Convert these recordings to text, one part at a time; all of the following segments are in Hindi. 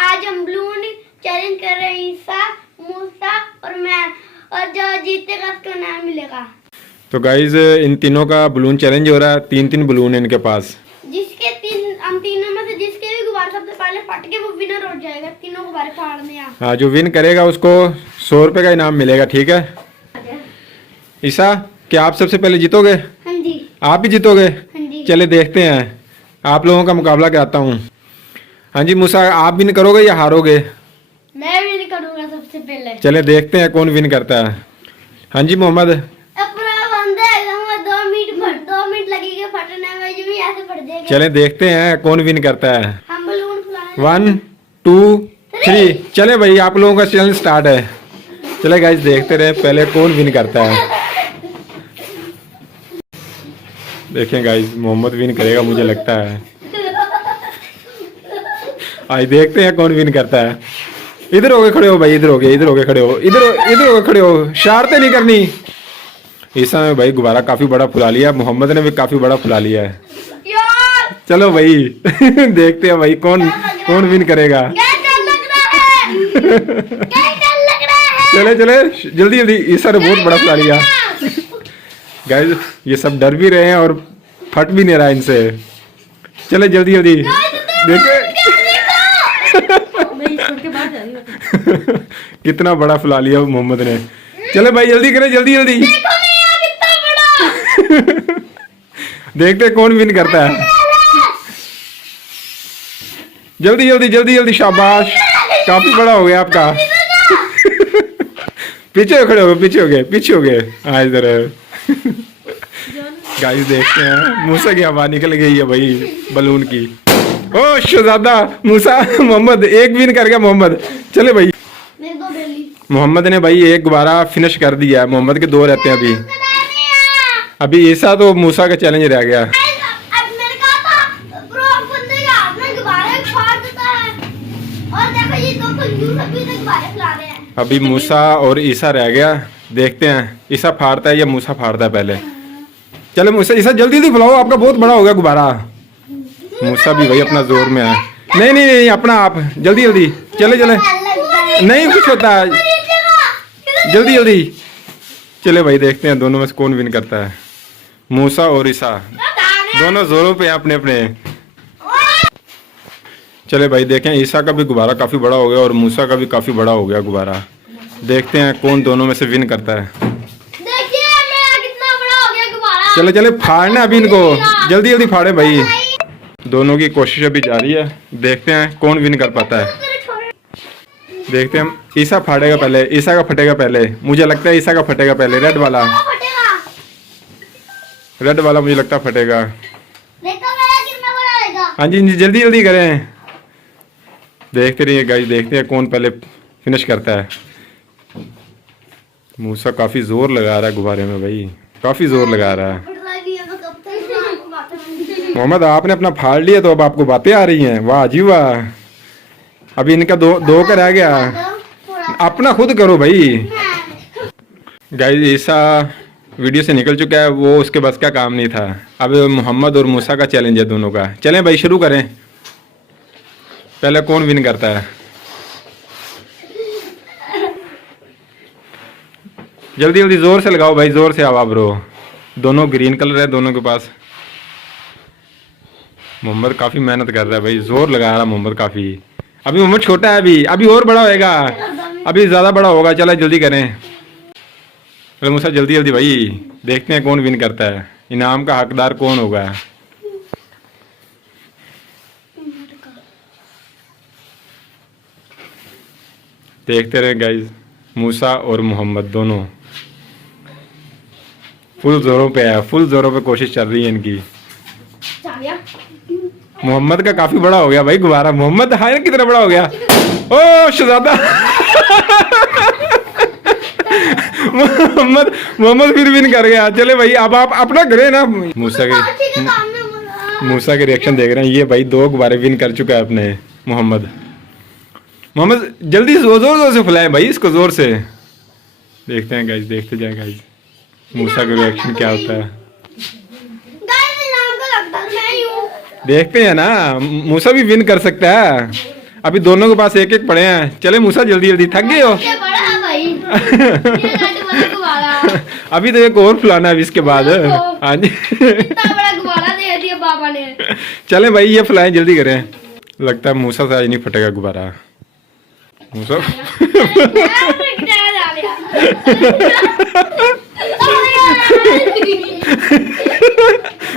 आज हम बलून चैलेंज कर रहे हैं। ईसा, मूसा और मैं, और जो जीतेगा उसको नाम मिलेगा। तो गाइज इन तीनों का बलून चैलेंज हो रहा है। 3-3 बलून है इनके पास। जिसके हम तीनों में से जिसके भी गुब्बारे सबसे पहले फट के वो विनर हो जाएगा। तीनों गुब्बारे फाड़ने हैं। हाँ, जो विन करेगा उसको 100 रुपये का इनाम मिलेगा। ठीक है ईसा, क्या आप सबसे पहले जीतोगे? हाँ जी। आप ही जीतोगे? हाँ जी। चले देखते हैं, आप लोगों का मुकाबला कराता हूँ। हाँ जी मूसा, आप विन करोगे या हारोगे? मैं विन करूंगा सबसे पहले। चले देखते हैं कौन विन करता है। हाँ जी मोहम्मद। 2 मिनट लगेंगे फटने में, जो भी ऐसे फट जाएगा। चले देखते हैं कौन विन करता है। हम बलून फुलाएंगे। 1 2 3 चले भाई, आप लोगों का चैलेंज स्टार्ट है। चले गाइस देखते रहे पहले कौन विन करता है। देखें गाइस, मोहम्मद विन करेगा मुझे लगता है। आज देखते हैं कौन विन करता है। इधर हो गए खड़े हो भाई, इधर हो गए, इधर हो गए खड़े हो, इधर हो गए खड़े हो। शरारतें नहीं करनी। ईसा ने भाई गुब्बारा काफी बड़ा फुला लिया, मोहम्मद ने भी काफी बड़ा फुला लिया है। चलो भाई देखते हैं भाई कौन विन करेगा। चले चले जल्दी जल्दी। ईसा ने बहुत बड़ा फुला लिया। गाइस ये सब डर भी रहे हैं और फट भी नहीं रहा इनसे। चले जल्दी जल्दी देखे कितना बड़ा फुला लिया मोहम्मद ने। चले भाई जल्दी करें, जल्दी जल्दी। देखते कौन विन करता है। जल्दी जल्दी जल्दी जल्दी, शाबाश, काफी बड़ा हो गया आपका। पीछे खड़े हो गए, पीछे हो गए, पीछे हो गए। हाँ इधर गाइस देखते हैं। मूसा की हवा निकल गई है भाई बलून की। ओ शहजादा मूसा, मोहम्मद एक विन कर गया मोहम्मद। चले भाई, मोहम्मद ने भाई एक गुब्बारा फिनिश कर दिया है। मोहम्मद के 2 रहते हैं अभी ईसा तो मूसा का चैलेंज रह गया। अभी मूसा और ईसा रह गया। देखते हैं ईसा फाड़ता है या मूसा फाड़ता है पहले। चलो मूसा, ईसा जल्दी जल्दी फुलाओ, आपका बहुत बड़ा हो गया गुब्बारा। मूसा भी भाई अपना जोर में है। नहीं नहीं नहीं, अपना आप जल्दी जल्दी। चले चले, नहीं कुछ होता है, जल्दी जल्दी। चले भाई देखते हैं दोनों में से कौन विन करता है। मूसा और ईसा दोनों जोरों पे हैं अपने अपने। चले भाई देखें, ईसा का भी गुब्बारा काफी बड़ा हो गया और मूसा का भी काफी बड़ा हो गया गुब्बारा। देखते हैं कौन दोनों में से विन करता है। देखिए मेरा कितना बड़ा हो गया गुब्बारा। चले चले फाड़ना अभी इनको, जल्दी जल्दी फाड़े भाई। दोनों की कोशिश अभी जारी है। देखते हैं कौन विन कर पाता है। देखते हैं, ईसा फाड़ेगा पहले, ईसा का फटेगा पहले। मुझे लगता है ईसा का फटेगा पहले। रेड वाला, रेड वाला मुझे लगता है फटेगा। हाँ जी जल्दी जल्दी करें। देखते रहिए गाइस, देखते हैं कौन पहले फिनिश करता है। मूसा काफी जोर लगा रहा है गुब्बारे में भाई, काफी जोर लगा रहा है। मोहम्मद आपने अपना फाड़ लिया तो अब आपको बातें आ रही हैं। वाह जी वाह। अभी इनका दो का रह गया। अपना खुद करो भाई। गाइस ईसा वीडियो से निकल चुका है, वो उसके बस का काम नहीं था। अब मोहम्मद और मूसा का चैलेंज है दोनों का। चलें भाई शुरू करें। पहले कौन विन करता है। जल्दी जल्दी जोर से लगाओ भाई, जोर से हवा ब्रो। दोनों ग्रीन कलर है दोनों के पास। मोहम्मद काफी मेहनत कर रहा है भाई, जोर लगा रहा है मोहम्मद काफी। अभी मोहम्मद छोटा है, अभी और बड़ा होएगा, अभी ज्यादा बड़ा होगा। चलो जल्दी करें। अरे मूसा जल्दी जल्दी भाई, देखते हैं कौन विन करता है। इनाम का हकदार कौन होगा। देखते रहे गाइस, मूसा और मोहम्मद दोनों फुल जोरों पे है, फुल जोरों पे कोशिश चल रही है इनकी। मोहम्मद का काफी बड़ा हो गया भाई गुब्बारा। मोहम्मद हाय कितना बड़ा हो गया। ओ शहजादा मोहम्मद फिर विन कर गया। चले भाई अब आप अपना करें ना। मूसा के रिएक्शन देख रहे हैं ये भाई। 2 गुब्बारे विन कर चुका है अपने मोहम्मद। जल्दी जोर से फुलाए भाई इसको, जोर से। देखते हैं गाइस, देखते जाए गाइस मूसा का रिएक्शन क्या होता है। देखते हैं ना, मूसा भी विन कर सकता है। अभी दोनों के पास एक एक पड़े हैं। चले मूसा जल्दी जल्दी, थक गए हो? ये बड़ा है भाई, ये रेड वाला गुब्बारा। अभी तो एक और फुलाना है अभी इसके बाद। हाँ जी। इतना बड़ा गुब्बारा दे दिया पापा ने। चले भाई ये फुलाएं, जल्दी करें। लगता है मूसा से आज नहीं फटेगा गुब्बारा। मूसा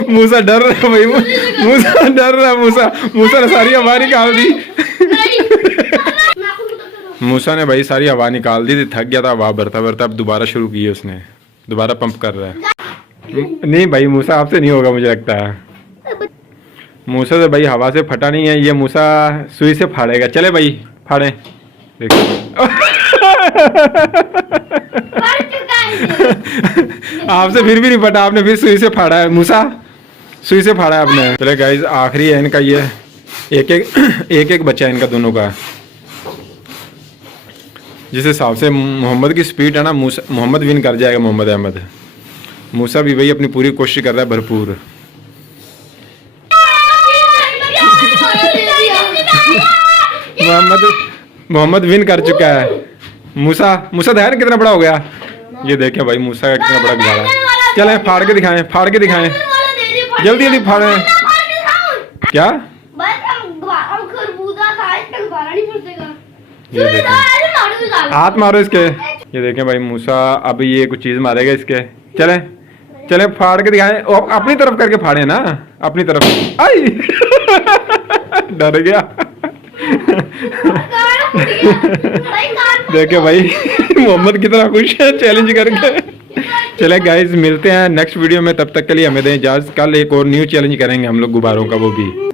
मूसा डर रहा है भाई, मूसा डर रहा है। मूसा ने सारी हवा निकाल दी। मूसा ने भाई सारी हवा निकाल दी थी, थक गया था हवा भरता भरता। अब दोबारा शुरू की है उसने, दोबारा पंप कर रहा है। नहीं भाई मूसा आपसे नहीं होगा मुझे लगता है। मूसा से भाई हवा से फटा नहीं है ये, मूसा सुई से फाड़ेगा। चले भाई फाड़े, देखो। आपसे फिर भी नहीं फटा, आपने फिर सुई से फाड़ा है। मूसा सुई से फाड़ा है आपने। चले गाइस आखिरी है इनका ये, एक एक बच्चा है इनका दोनों का। जिस हिसाब से मोहम्मद की स्पीड है ना, मोहम्मद विन कर जाएगा, मोहम्मद अहमद। मूसा भी भाई अपनी पूरी कोशिश कर रहा है भरपूर। मोहम्मद विन कर चुका है। मूसा धैर्य कितना बड़ा हो गया, ये देखें भाई मूसा का कितना बड़ा गुब्बारा है। चलें फाड़ के दिखाएं, फाड़ के दिखाएं, जल्दी जल्दी फाड़ें। क्या ये देखें, हाथ मारो इसके। ये देखें भाई मूसा अब ये कुछ चीज मारेगा इसके। चलें फाड़ के दिखाएं, अपनी तरफ करके फाड़े ना, अपनी तरफ। आई डर गया। देखे भाई मोहम्मद कितना खुश है चैलेंज करके। चले गाइस मिलते हैं नेक्स्ट वीडियो में, तब तक के लिए हमें दें इजाजत। कल एक और न्यू चैलेंज करेंगे हम लोग गुब्बारों का, वो भी।